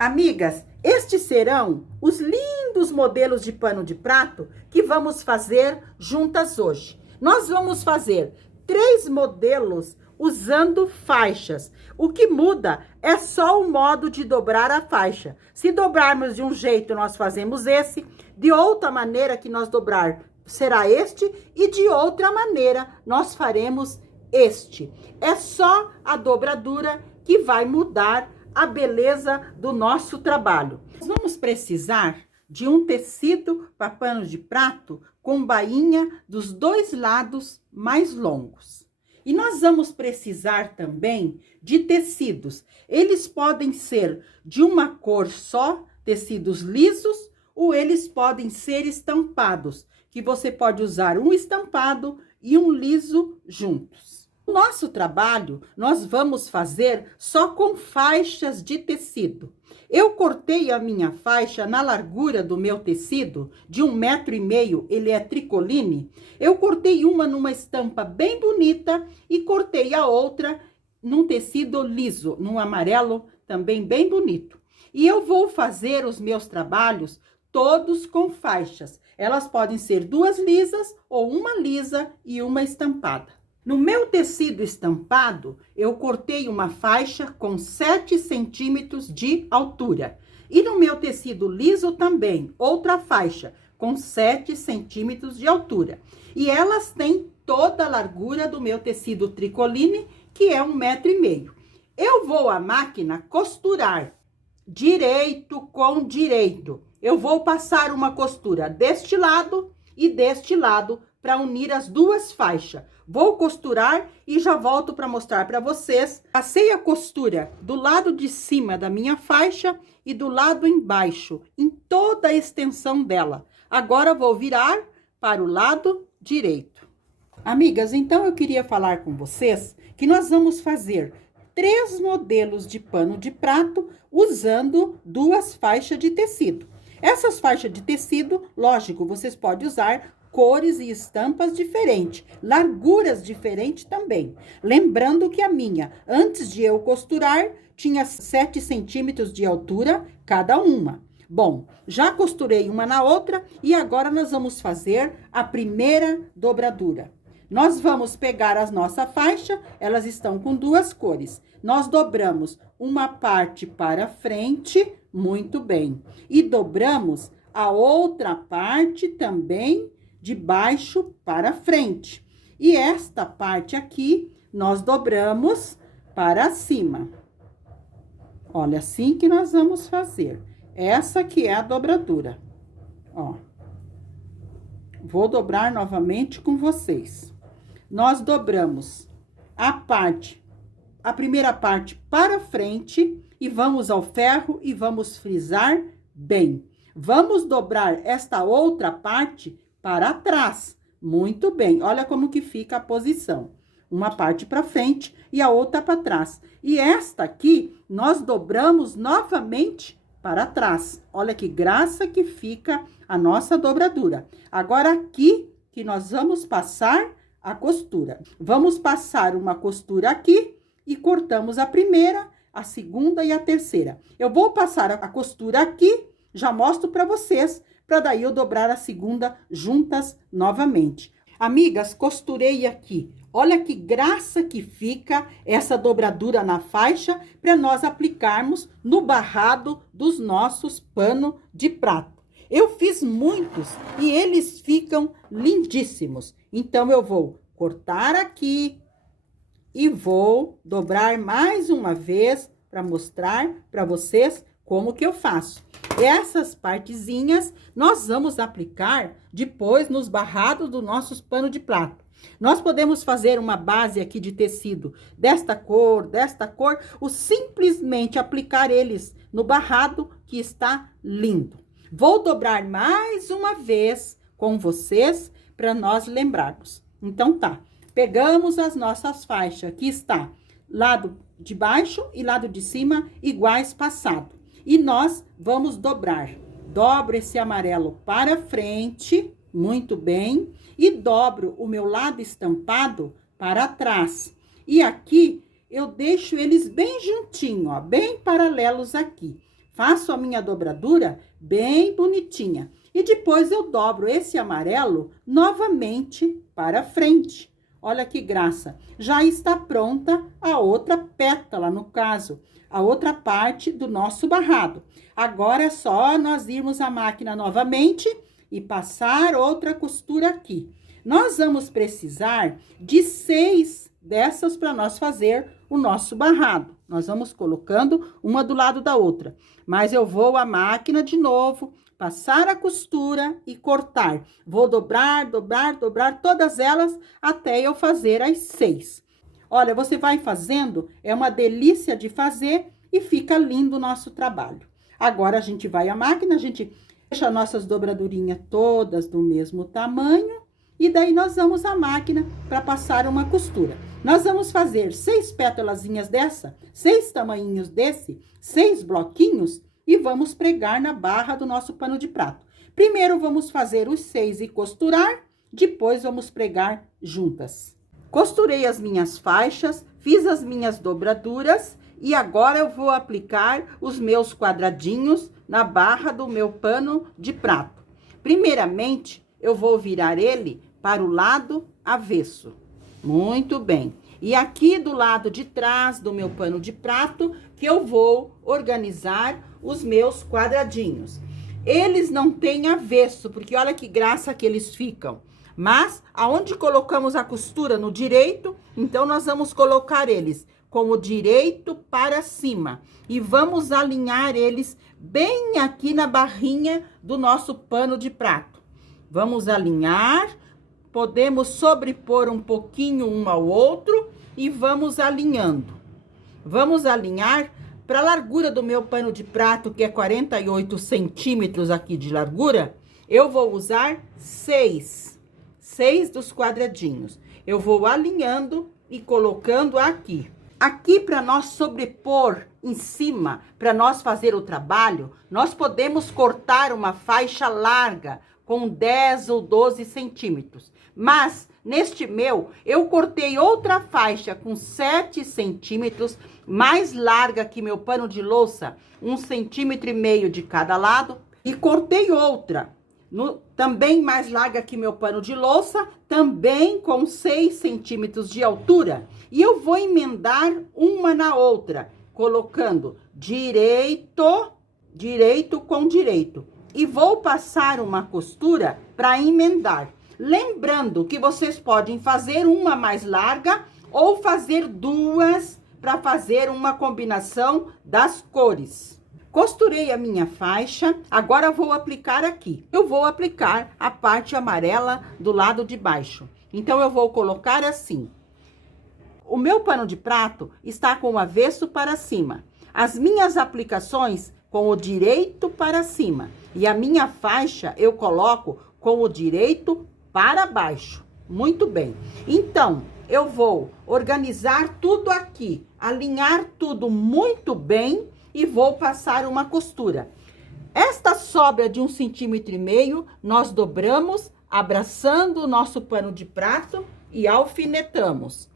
Amigas, estes serão os lindos modelos de pano de prato que vamos fazer juntas hoje. Nós vamos fazer 3 modelos usando faixas. O que muda é só o modo de dobrar a faixa. Se dobrarmos de um jeito, nós fazemos esse. De outra maneira que nós dobrar, será este. E de outra maneira, nós faremos este. É só a dobradura que vai mudar a beleza do nosso trabalho. Nós vamos precisar de um tecido para pano de prato com bainha dos 2 lados mais longos. E nós vamos precisar também de tecidos. Eles podem ser de uma cor só, tecidos lisos, ou eles podem ser estampados, que você pode usar um estampado e um liso juntos. O nosso trabalho, nós vamos fazer só com faixas de tecido. Eu cortei a minha faixa na largura do meu tecido, de 1,5 m, ele é tricoline. Eu cortei uma numa estampa bem bonita e cortei a outra num tecido liso, num amarelo também bem bonito. E eu vou fazer os meus trabalhos todos com faixas. Elas podem ser 2 lisas ou uma lisa e uma estampada. No meu tecido estampado, eu cortei uma faixa com 7 centímetros de altura. E no meu tecido liso também, outra faixa com 7 centímetros de altura. E elas têm toda a largura do meu tecido tricoline, que é 1,5 m. Eu vou à máquina costurar direito com direito. Eu vou passar uma costura deste lado e deste lado para unir as 2 faixas. Vou costurar e já volto para mostrar para vocês. Passei a costura do lado de cima da minha faixa e do lado embaixo, em toda a extensão dela. Agora vou virar para o lado direito. Amigas, então eu queria falar com vocês que nós vamos fazer 3 modelos de pano de prato usando 2 faixas de tecido. Essas faixas de tecido, lógico, vocês podem usar cores e estampas diferentes, larguras diferentes também. Lembrando que a minha, antes de eu costurar, tinha 7 centímetros de altura cada uma. Bom, já costurei uma na outra e agora nós vamos fazer a primeira dobradura. Nós vamos pegar as nossa faixa, elas estão com 2 cores. Nós dobramos uma parte para frente, muito bem. E dobramos a outra parte também de baixo para frente. E esta parte aqui, nós dobramos para cima. Olha, assim que nós vamos fazer. Essa aqui é a dobradura. Ó. Vou dobrar novamente com vocês. Nós dobramos a primeira parte para frente e vamos ao ferro e vamos frisar bem. Vamos dobrar esta outra parte para trás. Muito bem. Olha como que fica a posição. Uma parte para frente e a outra para trás. E esta aqui, nós dobramos novamente para trás. Olha que graça que fica a nossa dobradura. Agora, aqui que nós vamos passar a costura. Vamos passar uma costura aqui e cortamos a primeira, a segunda e a terceira. Eu vou passar a costura aqui, já mostro para vocês, para daí eu dobrar a segunda juntas novamente. Amigas, costurei aqui. Olha que graça que fica essa dobradura na faixa para nós aplicarmos no barrado dos nossos panos de prato. Eu fiz muitos e eles ficam lindíssimos. Então, eu vou cortar aqui e vou dobrar mais uma vez para mostrar para vocês como que eu faço. Essas partezinhas nós vamos aplicar depois nos barrados dos nossos panos de prato. Nós podemos fazer uma base aqui de tecido desta cor, ou simplesmente aplicar eles no barrado que está lindo. Vou dobrar mais uma vez com vocês para nós lembrarmos. Então, tá. Pegamos as nossas faixas, que está lado de baixo e lado de cima iguais passado. E nós vamos dobrar. Dobro esse amarelo para frente, muito bem. E dobro o meu lado estampado para trás. E aqui, eu deixo eles bem juntinho, ó, bem paralelos aqui. faço a minha dobradura bem bonitinha. E depois eu dobro esse amarelo novamente para frente. Olha que graça. Já está pronta a outra pétala, no caso, a outra parte do nosso barrado. Agora é só nós irmos à máquina novamente e passar outra costura aqui. Nós vamos precisar de 6 dessas para nós fazer o nosso barrado. Nós vamos colocando uma do lado da outra. Mas eu vou à máquina de novo, passar a costura e cortar. Vou dobrar, dobrar, dobrar todas elas até eu fazer as 6. Olha, você vai fazendo, é uma delícia de fazer e fica lindo o nosso trabalho. Agora a gente vai à máquina, a gente deixa nossas dobradurinhas todas do mesmo tamanho e daí nós vamos à máquina para passar uma costura. Nós vamos fazer 6 pétalazinhas dessa, 6 tamanhinhos desse, 6 bloquinhos e vamos pregar na barra do nosso pano de prato. Primeiro vamos fazer os 6 e costurar, depois vamos pregar juntas. Costurei as minhas faixas, fiz as minhas dobraduras e agora eu vou aplicar os meus quadradinhos na barra do meu pano de prato. Primeiramente, eu vou virar ele para o lado avesso. Muito bem. E aqui do lado de trás do meu pano de prato, que eu vou organizar os meus quadradinhos. Eles não têm avesso, porque olha que graça que eles ficam. Mas, aonde colocamos a costura no direito, então nós vamos colocar eles com o direito para cima. E vamos alinhar eles bem aqui na barrinha do nosso pano de prato. Vamos alinhar, podemos sobrepor um pouquinho um ao outro e vamos alinhando. Vamos alinhar para a largura do meu pano de prato, que é 48 centímetros aqui de largura, eu vou usar 6 dos quadradinhos. Eu vou alinhando e colocando aqui. Aqui, para nós sobrepor em cima, para nós fazer o trabalho, nós podemos cortar uma faixa larga com 10 ou 12 centímetros. Mas, neste meu, eu cortei outra faixa com 7 centímetros, mais larga que meu pano de louça, 1,5 centímetros de cada lado. E cortei outra, também mais larga que meu pano de louça, também com 6 centímetros de altura. E eu vou emendar uma na outra, colocando direito com direito. E vou passar uma costura para emendar. Lembrando que vocês podem fazer uma mais larga ou fazer duas para fazer uma combinação das cores. Costurei a minha faixa, agora vou aplicar aqui. Eu vou aplicar a parte amarela do lado de baixo. Então, eu vou colocar assim. O meu pano de prato está com o avesso para cima. As minhas aplicações com o direito para cima. E a minha faixa eu coloco com o direito para baixo. Muito bem. Então, eu vou organizar tudo aqui, alinhar tudo muito bem e vou passar uma costura. Esta sobra de 1,5 centímetros, nós dobramos, abraçando o nosso pano de prato e alfinetamos.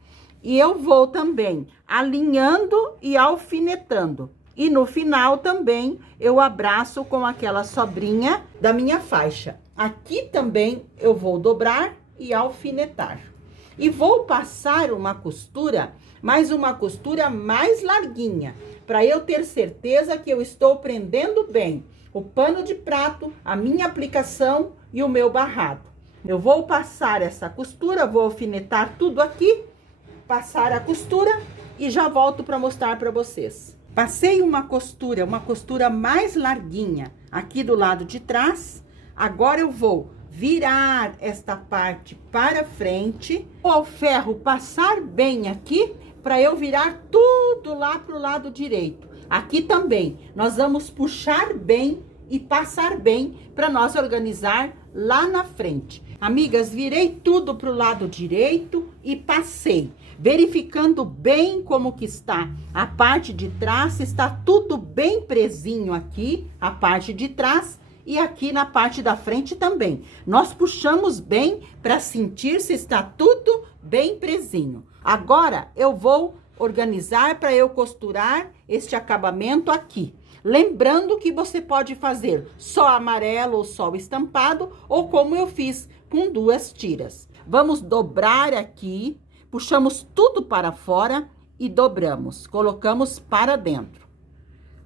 E eu vou também alinhando e alfinetando. E no final também eu abraço com aquela sobrinha da minha faixa. Aqui também eu vou dobrar e alfinetar. E vou passar uma costura, mas uma costura mais larguinha, para eu ter certeza que eu estou prendendo bem o pano de prato, a minha aplicação e o meu barrado. Eu vou passar essa costura, vou alfinetar tudo aqui, passar a costura e já volto para mostrar para vocês. Passei uma costura mais larguinha aqui do lado de trás. Agora eu vou virar esta parte para frente. O ferro passar bem aqui para eu virar tudo lá pro lado direito. Aqui também nós vamos puxar bem e passar bem para nós organizar lá na frente. Amigas, virei tudo pro lado direito e passei, verificando bem como que está. A parte de trás está tudo bem presinho aqui, a parte de trás, e aqui na parte da frente também. Nós puxamos bem para sentir se está tudo bem presinho. Agora, eu vou organizar para eu costurar este acabamento aqui. Lembrando que você pode fazer só amarelo ou só o estampado, ou como eu fiz, com 2 tiras. Vamos dobrar aqui, puxamos tudo para fora e dobramos, colocamos para dentro.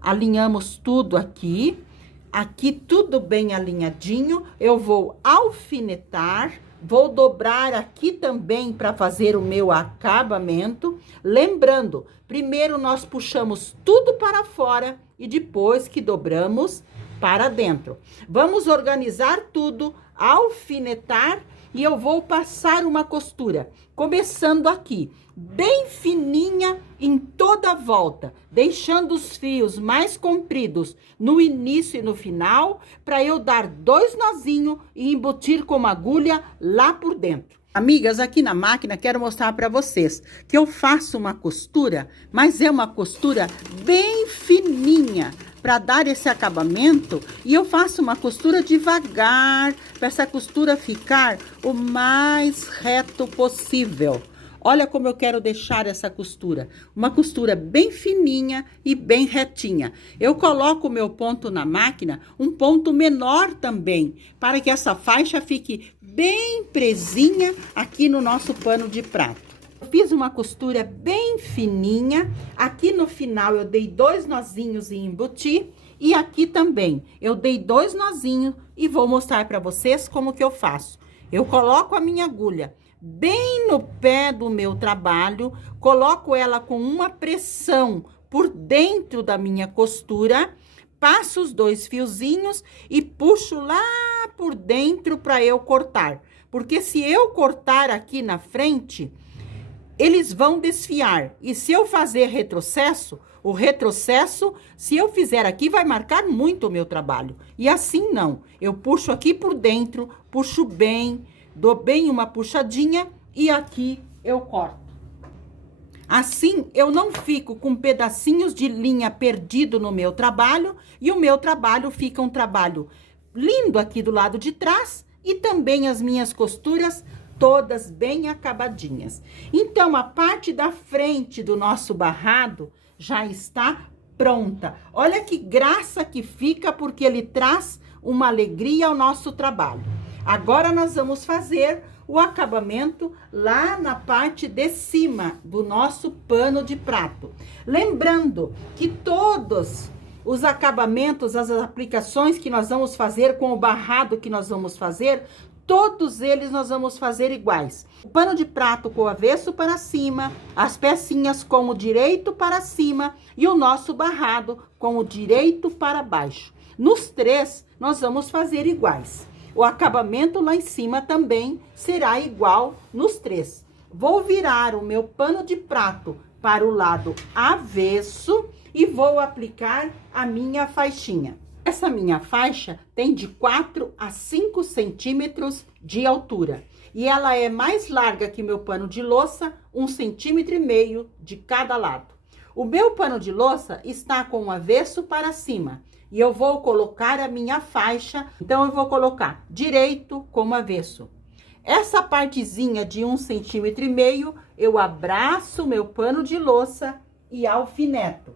Alinhamos tudo aqui, aqui tudo bem alinhadinho, eu vou alfinetar, vou dobrar aqui também para fazer o meu acabamento. Lembrando, primeiro nós puxamos tudo para fora e depois que dobramos para dentro. Vamos organizar tudo, alfinetar e eu vou passar uma costura, começando aqui, bem fininha em toda a volta, deixando os fios mais compridos no início e no final, para eu dar 2 nozinhos e embutir com uma agulha lá por dentro. Amigas, aqui na máquina, quero mostrar para vocês que eu faço uma costura, mas é uma costura bem fininha, para dar esse acabamento, e eu faço uma costura devagar, para essa costura ficar o mais reto possível. Olha como eu quero deixar essa costura, uma costura bem fininha e bem retinha. Eu coloco o meu ponto na máquina, um ponto menor também, para que essa faixa fique bem presinha aqui no nosso pano de prato. Fiz uma costura bem fininha, aqui no final eu dei 2 nozinhos e embuti, e aqui também eu dei 2 nozinhos e vou mostrar para vocês como que eu faço. Eu coloco a minha agulha bem no pé do meu trabalho, coloco ela com uma pressão por dentro da minha costura, passo os 2 fiozinhos e puxo lá por dentro para eu cortar. Porque se eu cortar aqui na frente, eles vão desfiar. E se eu fazer retrocesso, o retrocesso, se eu fizer aqui, vai marcar muito o meu trabalho. E assim não. Eu puxo aqui por dentro, puxo bem, dou bem uma puxadinha e aqui eu corto. Assim, eu não fico com pedacinhos de linha perdido no meu trabalho e o meu trabalho fica um trabalho lindo aqui do lado de trás e também as minhas costuras todas bem acabadinhas. Então, a parte da frente do nosso barrado já está pronta. Olha que graça que fica, porque ele traz uma alegria ao nosso trabalho. Agora, nós vamos fazer o acabamento lá na parte de cima do nosso pano de prato. Lembrando que todos os acabamentos, as aplicações que nós vamos fazer com o barrado que nós vamos fazer, todos eles nós vamos fazer iguais. O pano de prato com o avesso para cima, as pecinhas com o direito para cima e o nosso barrado com o direito para baixo. Nos 3, nós vamos fazer iguais. O acabamento lá em cima também será igual nos 3. Vou virar o meu pano de prato para o lado avesso e vou aplicar a minha faixinha. Essa minha faixa tem de 4 a 5 centímetros de altura. E ela é mais larga que meu pano de louça, 1,5 centímetro de cada lado. O meu pano de louça está com o avesso para cima. E eu vou colocar a minha faixa, então eu vou colocar direito como avesso. Essa partezinha de 1,5 centímetro, eu abraço o meu pano de louça e alfineto.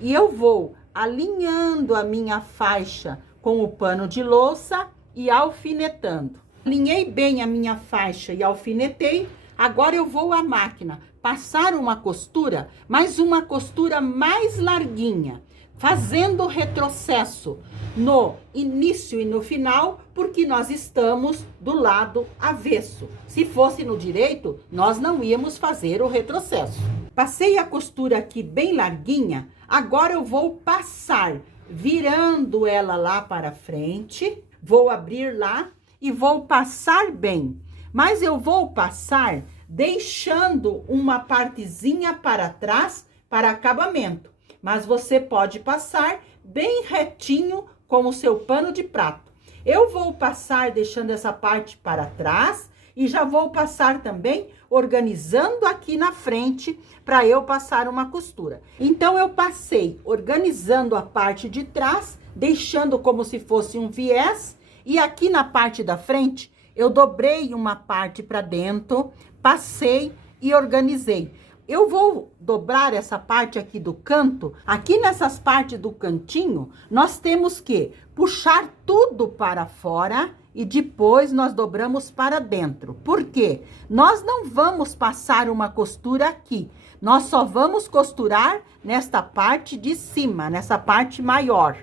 E eu vou alinhando a minha faixa com o pano de louça e alfinetando. Alinhei bem a minha faixa e alfinetei. Agora eu vou à máquina passar uma costura, mas uma costura mais larguinha, fazendo retrocesso no início e no final, porque nós estamos do lado avesso. Se fosse no direito, nós não íamos fazer o retrocesso. Passei a costura aqui bem larguinha, agora eu vou passar, virando ela lá para frente, vou abrir lá e vou passar bem. Mas eu vou passar deixando uma partezinha para trás para acabamento. Mas você pode passar bem retinho com o seu pano de prato. Eu vou passar deixando essa parte para trás e já vou passar também organizando aqui na frente para eu passar uma costura. Então, eu passei organizando a parte de trás, deixando como se fosse um viés, e aqui na parte da frente, eu dobrei uma parte para dentro, passei e organizei. eu vou dobrar essa parte aqui do canto. Aqui nessas partes do cantinho, nós temos que puxar tudo para fora e depois nós dobramos para dentro. Por quê? Nós não vamos passar uma costura aqui. Nós só vamos costurar nesta parte de cima, nessa parte maior.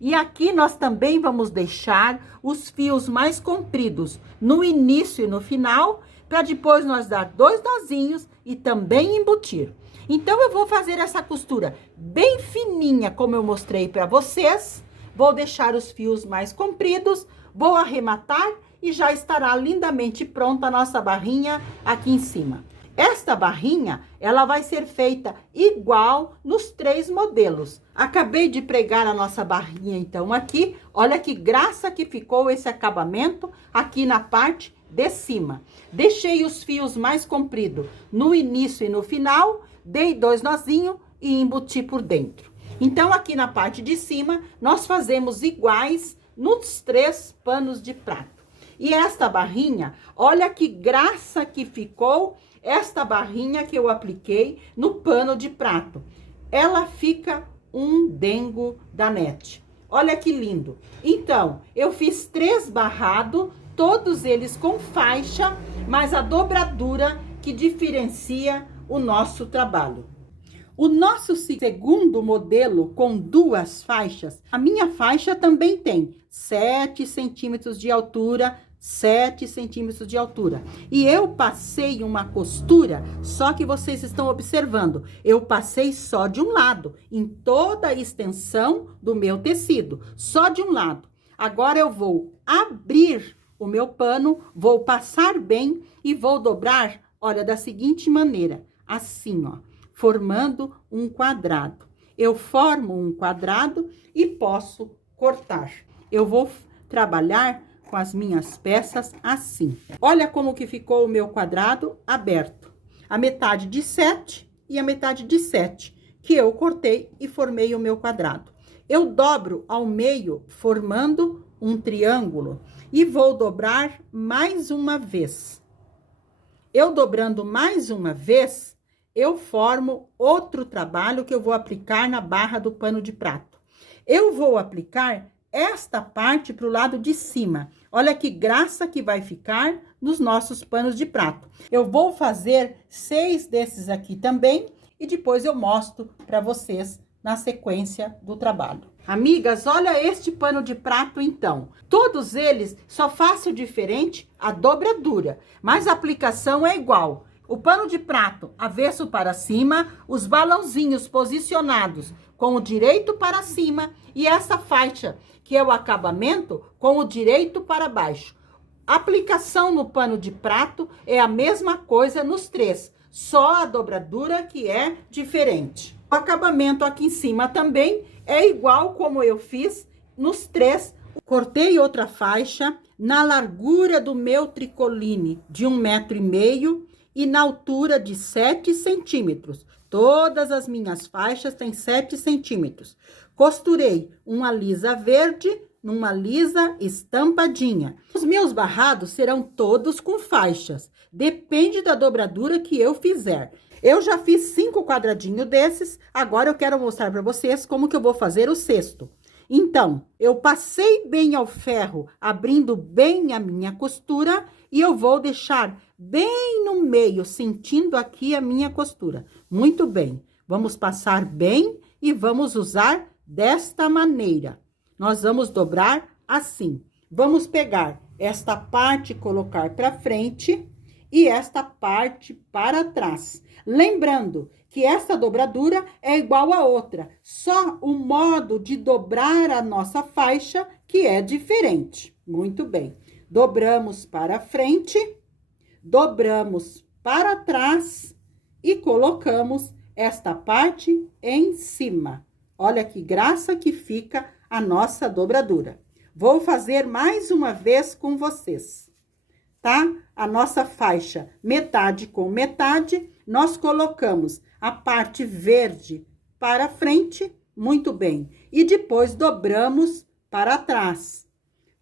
E aqui nós também vamos deixar os fios mais compridos no início e no final, para depois nós dar 2 nozinhos e também embutir. Então, eu vou fazer essa costura bem fininha, como eu mostrei para vocês. Vou deixar os fios mais compridos, vou arrematar e já estará lindamente pronta a nossa barrinha aqui em cima. Esta barrinha, ela vai ser feita igual nos 3 modelos. Acabei de pregar a nossa barrinha, então, aqui. Olha que graça que ficou esse acabamento aqui na parte de cima. Deixei os fios mais compridos no início e no final, dei 2 nozinhos e embuti por dentro. Então, aqui na parte de cima, nós fazemos iguais nos 3 panos de prato. E esta barrinha, olha que graça que ficou esta barrinha que eu apliquei no pano de prato. Ela fica um dengo da NET. Olha que lindo. Então, eu fiz 3 barrados, todos eles com faixa, mas a dobradura que diferencia o nosso trabalho. O nosso segundo modelo com 2 faixas, a minha faixa também tem 7 centímetros de altura, 7 centímetros de altura. E eu passei uma costura, só que vocês estão observando, eu passei só de um lado, em toda a extensão do meu tecido, só de um lado. Agora eu vou abrir o meu pano, vou passar bem e vou dobrar, olha, da seguinte maneira, assim, ó, formando um quadrado. Eu formo um quadrado e posso cortar. Eu vou trabalhar com as minhas peças assim. Olha como que ficou o meu quadrado aberto. A metade de 7 e a metade de 7, que eu cortei e formei o meu quadrado. Eu dobro ao meio, formando um triângulo, e vou dobrar mais uma vez. Eu dobrando mais uma vez, eu formo outro trabalho que eu vou aplicar na barra do pano de prato. Eu vou aplicar esta parte para o lado de cima. Olha que graça que vai ficar nos nossos panos de prato. Eu vou fazer 6 desses aqui também e depois eu mostro para vocês na sequência do trabalho. Amigas, olha este pano de prato então. Todos eles só faço diferente a dobradura, mas a aplicação é igual. O pano de prato avesso para cima, os balãozinhos posicionados com o direito para cima e essa faixa, que é o acabamento, com o direito para baixo. A aplicação no pano de prato é a mesma coisa nos 3, só a dobradura que é diferente. O acabamento aqui em cima também é igual como eu fiz nos 3. Cortei outra faixa na largura do meu tricoline de 1,5 m e na altura de 7 centímetros. Todas as minhas faixas têm 7 centímetros. Costurei uma lisa verde numa lisa estampadinha. Os meus barrados serão todos com faixas. Depende da dobradura que eu fizer. Eu já fiz 5 quadradinhos desses. Agora eu quero mostrar para vocês como que eu vou fazer o 6º. Então, eu passei bem ao ferro, abrindo bem a minha costura, e eu vou deixar bem no meio, sentindo aqui a minha costura. Muito bem, vamos passar bem e vamos usar desta maneira. Nós vamos dobrar assim. Vamos pegar esta parte e colocar para frente e esta parte para trás. Lembrando que essa dobradura é igual a outra, só o modo de dobrar a nossa faixa que é diferente. Muito bem. Dobramos para frente, dobramos para trás e colocamos esta parte em cima. Olha que graça que fica a nossa dobradura. Vou fazer mais uma vez com vocês, tá? A nossa faixa metade com metade, nós colocamos a parte verde para frente, muito bem. E depois dobramos para trás.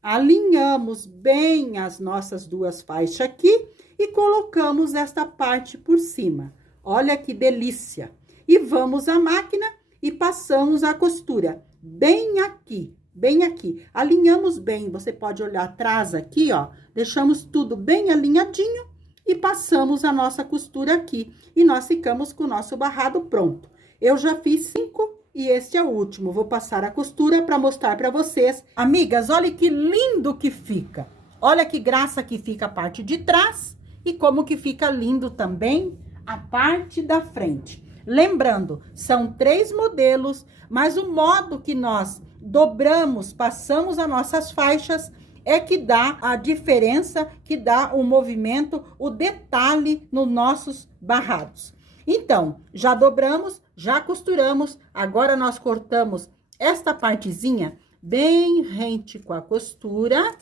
Alinhamos bem as nossas 2 faixas aqui e colocamos esta parte por cima. Olha que delícia! E vamos à máquina e passamos a costura bem aqui, bem aqui. Alinhamos bem, você pode olhar atrás aqui, ó. Deixamos tudo bem alinhadinho e passamos a nossa costura aqui. E nós ficamos com o nosso barrado pronto. Eu já fiz 5 e este é o último. Vou passar a costura para mostrar para vocês. Amigas, olha que lindo que fica. Olha que graça que fica a parte de trás e como que fica lindo também a parte da frente. Lembrando, são 3 modelos, mas o modo que nós dobramos, passamos as nossas faixas, é que dá a diferença, que dá o movimento, o detalhe nos nossos barrados. Então, já dobramos, já costuramos, agora nós cortamos esta partezinha bem rente com a costura,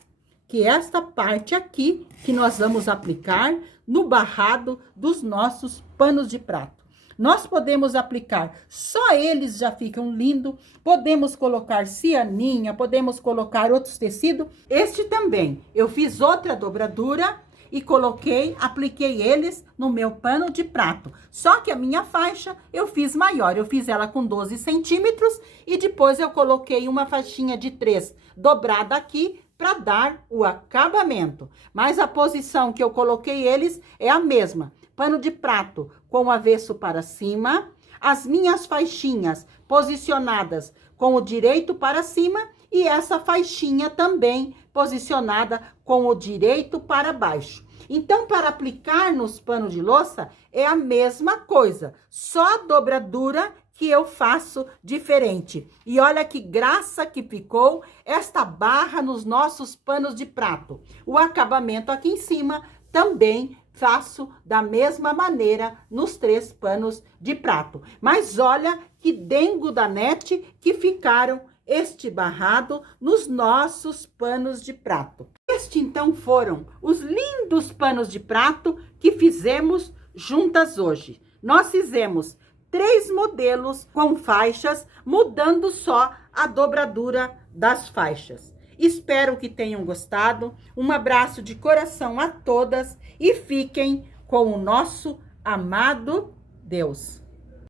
que é esta parte aqui que nós vamos aplicar no barrado dos nossos panos de prato. Nós podemos aplicar, só eles já ficam lindo. Podemos colocar cianinha, podemos colocar outros tecidos. Este também, eu fiz outra dobradura e coloquei, apliquei eles no meu pano de prato. Só que a minha faixa eu fiz maior, eu fiz ela com 12 centímetros e depois eu coloquei uma faixinha de 3 dobrada aqui para dar o acabamento. Mas a posição que eu coloquei eles é a mesma. Pano de prato com o avesso para cima, as minhas faixinhas posicionadas com o direito para cima e essa faixinha também posicionada com o direito para baixo. Então, para aplicar nos panos de louça é a mesma coisa, só a dobradura que eu faço diferente. E olha que graça que ficou esta barra nos nossos panos de prato. O acabamento aqui em cima também faço da mesma maneira nos 3 panos de prato. Mas olha que dengo da net que ficaram este barrado nos nossos panos de prato. Este então foram os lindos panos de prato que fizemos juntas hoje. Nós fizemos 3 modelos com faixas, mudando só a dobradura das faixas. Espero que tenham gostado. Um abraço de coração a todas e fiquem com o nosso amado Deus.